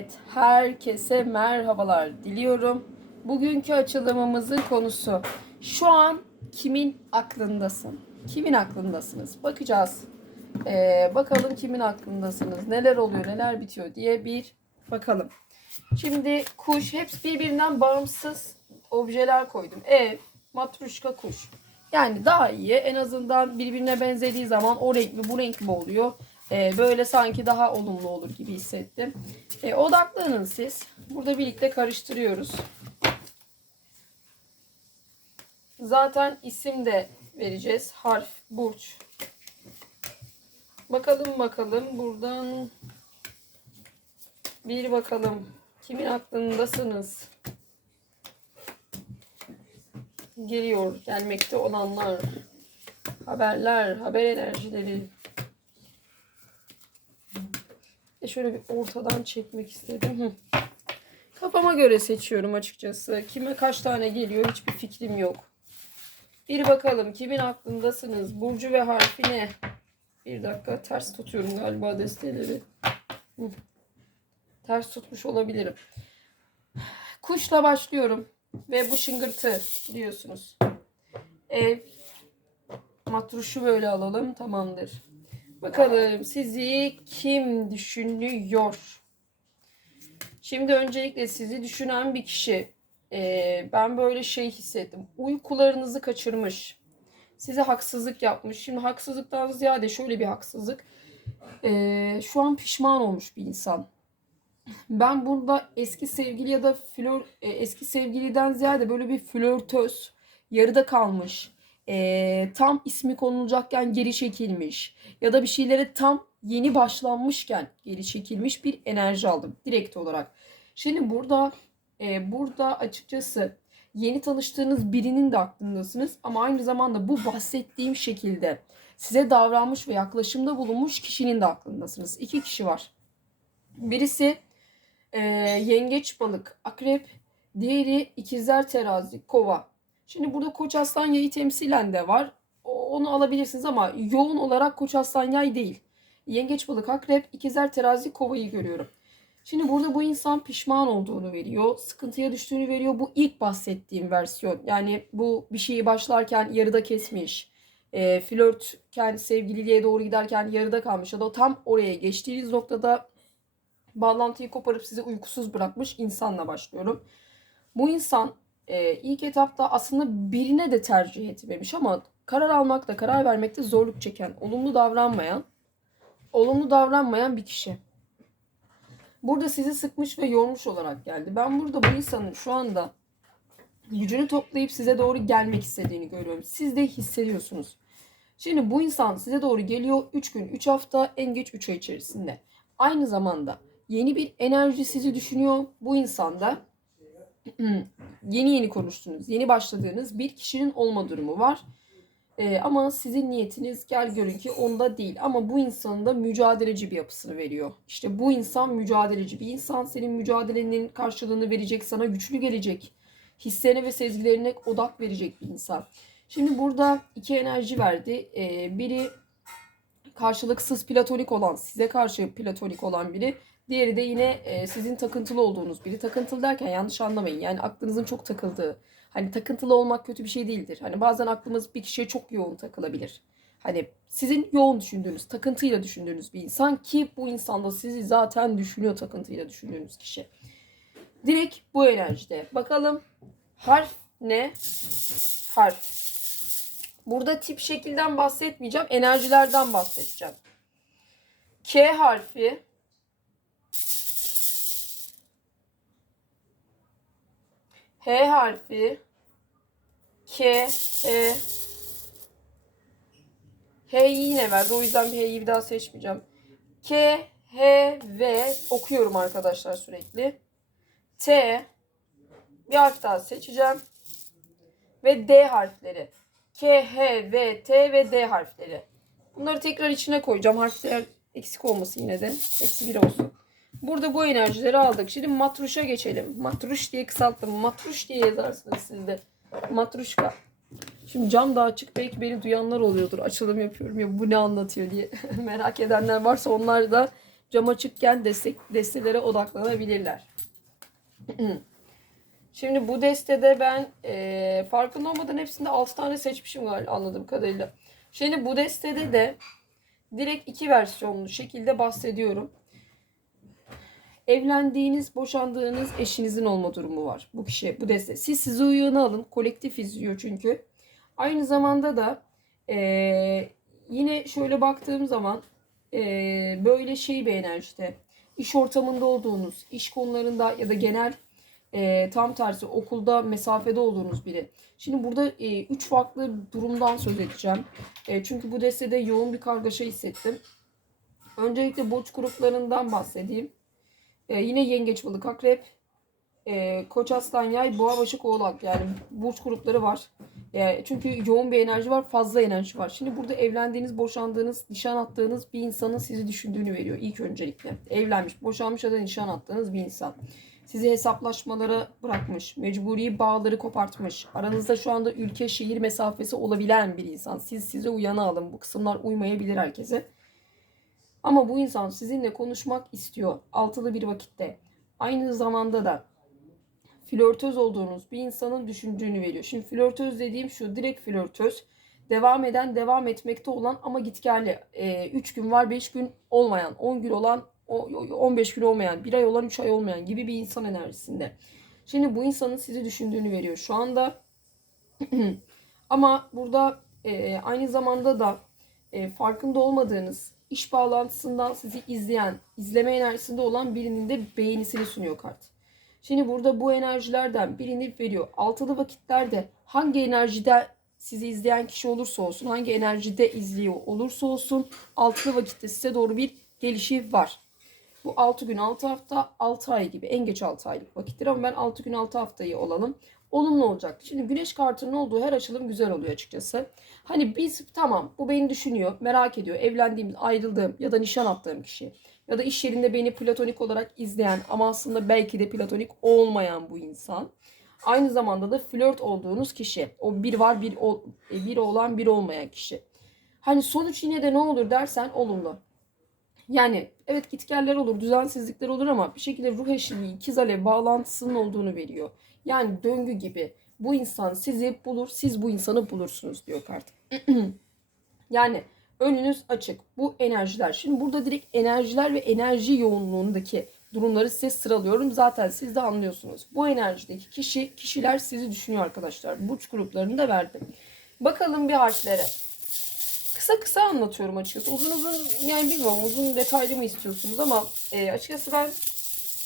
Evet, herkese merhabalar diliyorum. Bugünkü açılımımızın konusu şu an kimin aklındasın? Kimin aklındasınız? Bakacağız. Ee, bakalım kimin aklındasınız? Neler oluyor, neler bitiyor diye bir bakalım. Şimdi kuş hepsi birbirinden bağımsız objeler koydum. Ev, matruşka, kuş. Yani daha iyi. En azından birbirine benzediği zaman o renk mi bu renk mi oluyor? Ee, böyle sanki daha olumlu olur gibi hissettim. Ee, odaklanın siz. Burada birlikte karıştırıyoruz. Zaten isim de vereceğiz. Harf, burç. Bakalım bakalım buradan bir bakalım. Kimin aklındasınız? Geliyor, gelmekte olanlar. Haberler, haber enerjileri. E şöyle bir ortadan çekmek istedim. Hı. Kafama göre seçiyorum açıkçası. Kime kaç tane geliyor hiçbir fikrim yok. Bir bakalım kimin aklındasınız? Burcu ve harfi ne? Bir dakika ters tutuyorum galiba desteleri. Ters tutmuş olabilirim. Kuşla başlıyorum. Ve bu şıngırtı biliyorsunuz. Ev matruşu böyle alalım. Tamamdır. Bakalım sizi kim düşünüyor? Şimdi öncelikle sizi düşünen bir kişi. Ee, ben böyle şey hissettim. Uykularınızı kaçırmış. Size haksızlık yapmış. Şimdi haksızlıktan ziyade şöyle bir haksızlık. Ee, şu an pişman olmuş bir insan. Ben burada eski sevgili ya da flör e, eski sevgiliden ziyade böyle bir flörtöz, yarıda kalmış, e, tam ismi konulacakken geri çekilmiş ya da bir şeylere tam yeni başlanmışken geri çekilmiş bir enerji aldım direkt olarak. Şimdi burada e, burada açıkçası yeni tanıştığınız birinin de aklındasınız ama aynı zamanda bu bahsettiğim şekilde size davranmış ve yaklaşımda bulunmuş kişinin de aklındasınız. İki kişi var. Birisi e, yengeç balık, akrep, diğeri ikizler terazi, kova. Şimdi burada koç aslan yayı temsilen de var. Onu alabilirsiniz ama yoğun olarak koç aslan yay değil. Yengeç balık, akrep, ikizler terazi, kovayı görüyorum. Şimdi burada bu insan pişman olduğunu veriyor. Sıkıntıya düştüğünü veriyor. Bu ilk bahsettiğim versiyon. Yani bu bir şeyi başlarken yarıda kesmiş. E, flörtken sevgililiğe doğru giderken yarıda kalmış. Ya da tam oraya geçtiğiniz noktada bağlantıyı koparıp sizi uykusuz bırakmış insanla başlıyorum. Bu insan e, ilk etapta aslında birine de tercih etmemiş ama karar almakta, karar vermekte zorluk çeken, olumlu davranmayan, olumlu davranmayan bir kişi. Burada sizi sıkmış ve yormuş olarak geldi. Ben burada bu insanın şu anda gücünü toplayıp size doğru gelmek istediğini görüyorum. Siz de hissediyorsunuz. Şimdi bu insan size doğru geliyor 3 gün, 3 hafta, en geç 3 ay içerisinde. Aynı zamanda yeni bir enerji sizi düşünüyor. Bu insanda yeni yeni konuştuğunuz, yeni başladığınız bir kişinin olma durumu var. Ee, ama sizin niyetiniz gel görün ki onda değil. Ama bu insanın da mücadeleci bir yapısını veriyor. İşte bu insan mücadeleci bir insan. Senin mücadelenin karşılığını verecek, sana güçlü gelecek. Hislerine ve sezgilerine odak verecek bir insan. Şimdi burada iki enerji verdi. Ee, biri karşılıksız platonik olan, size karşı platonik olan biri. Diğeri de yine e, sizin takıntılı olduğunuz biri. Takıntılı derken yanlış anlamayın. Yani aklınızın çok takıldığı. Hani takıntılı olmak kötü bir şey değildir. Hani bazen aklımız bir kişiye çok yoğun takılabilir. Hani sizin yoğun düşündüğünüz, takıntıyla düşündüğünüz bir insan ki bu insan da sizi zaten düşünüyor takıntıyla düşündüğünüz kişi. Direkt bu enerjide. Bakalım harf ne? Harf. Burada tip şekilden bahsetmeyeceğim. Enerjilerden bahsedeceğim. K harfi H harfi K H H'yi yine verdi. O yüzden bir H'yi bir daha seçmeyeceğim. K H V okuyorum arkadaşlar sürekli. T bir harf daha seçeceğim. Ve D harfleri. K, H, V, T ve D harfleri. Bunları tekrar içine koyacağım. Harfler eksik olmasın yine de. Eksi bir olsun. Burada bu enerjileri aldık. Şimdi matruşa geçelim. Matruş diye kısalttım. Matruş diye yazarsınız siz de. Matruşka. Şimdi cam da açık. Belki beni duyanlar oluyordur. Açılım yapıyorum ya bu ne anlatıyor diye. Merak edenler varsa onlar da cam açıkken destek, destelere odaklanabilirler. Şimdi bu destede ben e, farkında olmadan hepsinde 6 tane seçmişim galiba anladığım kadarıyla. Şimdi bu destede de direkt iki versiyonlu şekilde bahsediyorum. Evlendiğiniz, boşandığınız eşinizin olma durumu var. Bu kişi, bu deste. Siz sizi uyuyanı alın. Kolektif izliyor çünkü. Aynı zamanda da eee, yine şöyle baktığım zaman eee, böyle şey bir enerjide. iş ortamında olduğunuz, iş konularında ya da genel eee, tam tersi okulda mesafede olduğunuz biri. Şimdi burada eee, üç farklı durumdan söz edeceğim. E, çünkü bu destede yoğun bir kargaşa hissettim. Öncelikle burç gruplarından bahsedeyim. E, yine yengeç balık akrep, e, koç aslan yay, boğa başak oğlak yani burç grupları var. E, çünkü yoğun bir enerji var, fazla enerji var. Şimdi burada evlendiğiniz, boşandığınız, nişan attığınız bir insanın sizi düşündüğünü veriyor ilk öncelikle. Evlenmiş, boşanmış ya da nişan attığınız bir insan. Sizi hesaplaşmalara bırakmış, mecburi bağları kopartmış. Aranızda şu anda ülke şehir mesafesi olabilen bir insan. Siz size uyanı alın. Bu kısımlar uymayabilir herkese. Ama bu insan sizinle konuşmak istiyor. Altılı bir vakitte. Aynı zamanda da flörtöz olduğunuz bir insanın düşündüğünü veriyor. Şimdi flörtöz dediğim şu direkt flörtöz. Devam eden, devam etmekte olan ama gitgelli. 3 gün var, 5 gün olmayan, 10 gün olan, o- o- 15 gün olmayan, 1 ay olan, 3 ay olmayan gibi bir insan enerjisinde. Şimdi bu insanın sizi düşündüğünü veriyor şu anda. ama burada e, aynı zamanda da e, farkında olmadığınız iş bağlantısından sizi izleyen, izleme enerjisinde olan birinin de beğenisini sunuyor kart. Şimdi burada bu enerjilerden birini veriyor. Altılı vakitlerde hangi enerjide sizi izleyen kişi olursa olsun, hangi enerjide izliyor olursa olsun altılı vakitte size doğru bir gelişi var. Bu 6 gün 6 hafta 6 ay gibi en geç 6 aylık vakittir ama ben 6 gün 6 haftayı olalım. Olumlu olacak. Şimdi güneş kartının olduğu her açılım güzel oluyor açıkçası. Hani biz tamam bu beni düşünüyor, merak ediyor. Evlendiğim, ayrıldığım ya da nişan attığım kişi. Ya da iş yerinde beni platonik olarak izleyen ama aslında belki de platonik olmayan bu insan. Aynı zamanda da flört olduğunuz kişi. O bir var bir, ol, e, bir olan bir olmayan kişi. Hani sonuç yine de ne olur dersen olumlu. Yani evet gitgeller olur, düzensizlikler olur ama bir şekilde ruh eşliği, ikiz alev bağlantısının olduğunu veriyor. Yani döngü gibi. Bu insan sizi bulur, siz bu insanı bulursunuz diyor kart. yani önünüz açık. Bu enerjiler. Şimdi burada direkt enerjiler ve enerji yoğunluğundaki durumları size sıralıyorum. Zaten siz de anlıyorsunuz. Bu enerjideki kişi, kişiler sizi düşünüyor arkadaşlar. Burç gruplarını da verdim. Bakalım bir harflere. Kısa kısa anlatıyorum açıkçası. Uzun uzun yani bilmiyorum uzun detaylı mı istiyorsunuz ama e, açıkçası ben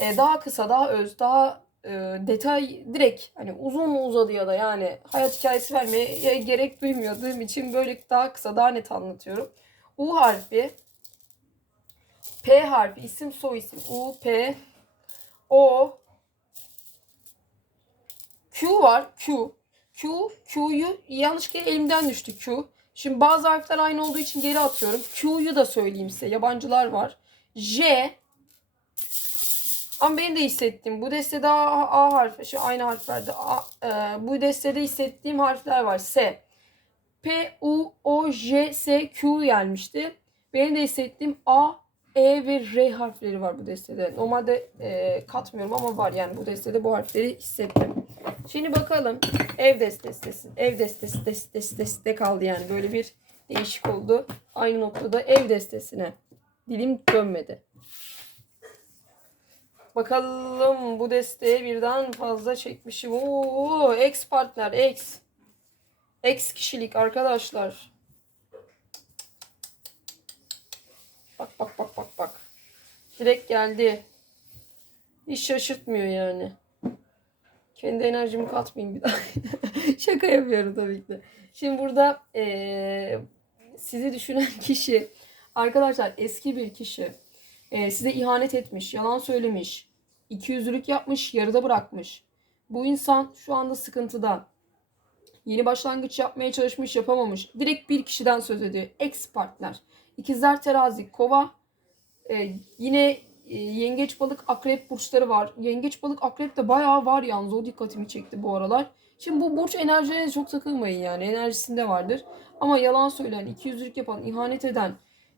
e, daha kısa, daha öz, daha e, detay direkt hani uzun mu uzadı ya da yani hayat hikayesi vermeye gerek duymadığım için böyle daha kısa, daha net anlatıyorum. U harfi, P harfi, isim soy isim. U, P, O, Q var. Q. Q, Q'yu yanlışlıkla elimden düştü Q. Şimdi bazı harfler aynı olduğu için geri atıyorum. Q'yu da söyleyeyim size. Yabancılar var. J. Ama benim de hissettiğim bu destede A, A harfi, şu aynı harflerde. A, e, bu destede hissettiğim harfler var. S. P, U, O, J, S, Q gelmişti. Benim de hissettiğim A, E ve R harfleri var bu destede. Normalde e, katmıyorum ama var yani bu destede bu harfleri hissettim. Şimdi bakalım ev destesi, ev destesi, destesi, destesi kaldı yani böyle bir değişik oldu. Aynı noktada ev destesine dilim dönmedi. Bakalım bu desteğe birden fazla çekmişim. Oo, ex partner, ex. Ex kişilik arkadaşlar. Bak bak bak bak bak. Direkt geldi. Hiç şaşırtmıyor yani. Kendi enerjimi katmayayım bir daha. Şaka yapıyorum tabii ki. Şimdi burada eee, sizi düşünen kişi arkadaşlar eski bir kişi eee, size ihanet etmiş, yalan söylemiş, ikiyüzlülük yapmış, yarıda bırakmış. Bu insan şu anda sıkıntıda. Yeni başlangıç yapmaya çalışmış, yapamamış. Direkt bir kişiden söz ediyor. Ex partner. İkizler terazi, kova. Ee, yine e, yengeç balık akrep burçları var. Yengeç balık akrep de bayağı var yalnız. O dikkatimi çekti bu aralar. Şimdi bu burç enerjilerine çok takılmayın yani. Enerjisinde vardır. Ama yalan söyleyen, ikiyüzlülük yapan, ihanet eden,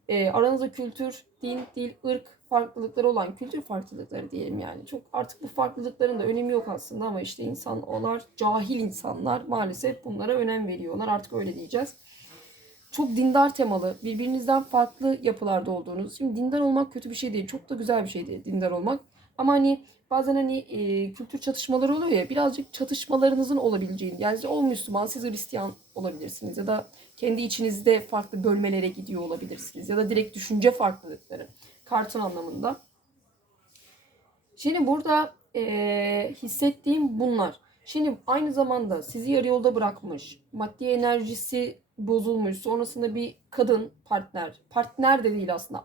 e, aranızda kültür, din, dil, ırk farklılıkları olan kültür farklılıkları diyelim yani. Çok artık bu farklılıkların da önemi yok aslında ama işte insanlar cahil insanlar maalesef bunlara önem veriyorlar. Artık öyle diyeceğiz. Çok dindar temalı, birbirinizden farklı yapılarda olduğunuz. Şimdi dindar olmak kötü bir şey değil. Çok da güzel bir şey değil dindar olmak. Ama hani bazen hani e, kültür çatışmaları oluyor ya birazcık çatışmalarınızın olabileceğini. Yani o Müslüman, siz Hristiyan olabilirsiniz ya da kendi içinizde farklı bölmelere gidiyor olabilirsiniz ya da direkt düşünce farklılıkları kartın anlamında. Şimdi burada eee, hissettiğim bunlar. Şimdi aynı zamanda sizi yarı yolda bırakmış, maddi enerjisi bozulmuş, sonrasında bir kadın partner, partner de değil aslında,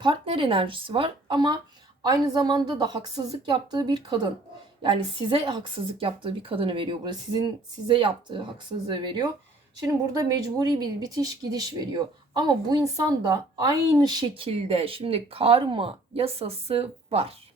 partner enerjisi var ama aynı zamanda da haksızlık yaptığı bir kadın. Yani size haksızlık yaptığı bir kadını veriyor burada. Sizin size yaptığı haksızlığı veriyor. Şimdi burada mecburi bir bitiş gidiş veriyor. Ama bu insan da aynı şekilde şimdi karma yasası var.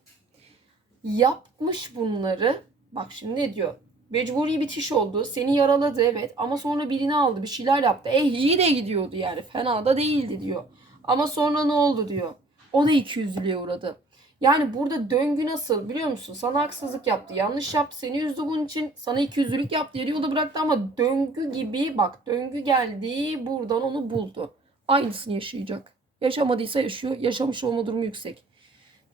Yapmış bunları. Bak şimdi ne diyor? Mecburi bitiş oldu. Seni yaraladı evet ama sonra birini aldı. Bir şeyler yaptı. E iyi de gidiyordu yani. Fena da değildi diyor. Ama sonra ne oldu diyor. O da ikiyüzlülüğe uğradı. Yani burada döngü nasıl biliyor musun? Sana haksızlık yaptı, yanlış yaptı, seni üzdü bunun için. Sana ikiyüzlülük yaptı, yarı yolda bıraktı ama döngü gibi bak döngü geldi buradan onu buldu. Aynısını yaşayacak. Yaşamadıysa yaşıyor, yaşamış olma durumu yüksek.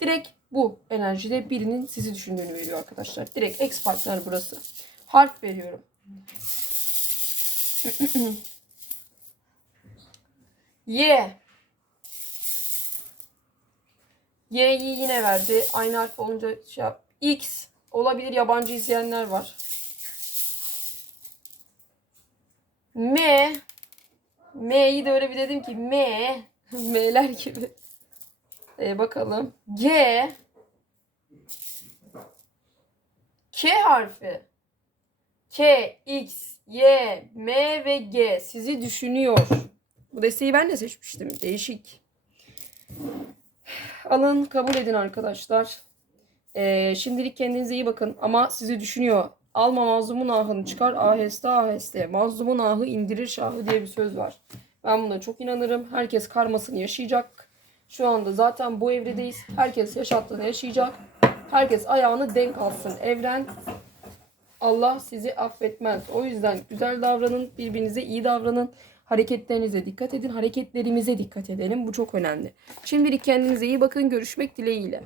Direkt bu enerjide birinin sizi düşündüğünü veriyor arkadaşlar. Direkt ex partner burası. Harf veriyorum. Y. Y'yi yine verdi. Aynı harf olunca şey yap. X. Olabilir yabancı izleyenler var. M. M'yi de öyle bir dedim ki M. M'ler gibi. Ee, bakalım. G. K harfi. K, X, Y, M ve G sizi düşünüyor. Bu desteği ben de seçmiştim. Değişik. Alın kabul edin arkadaşlar. Ee, şimdilik kendinize iyi bakın ama sizi düşünüyor. Alma mazlumun ahını çıkar aheste aheste. Mazlumun ahı indirir şahı diye bir söz var. Ben buna çok inanırım. Herkes karmasını yaşayacak. Şu anda zaten bu evredeyiz. Herkes yaşattığını yaşayacak. Herkes ayağını denk alsın. Evren Allah sizi affetmez. O yüzden güzel davranın, birbirinize iyi davranın. Hareketlerinize dikkat edin, hareketlerimize dikkat edelim. Bu çok önemli. Şimdilik kendinize iyi bakın. Görüşmek dileğiyle.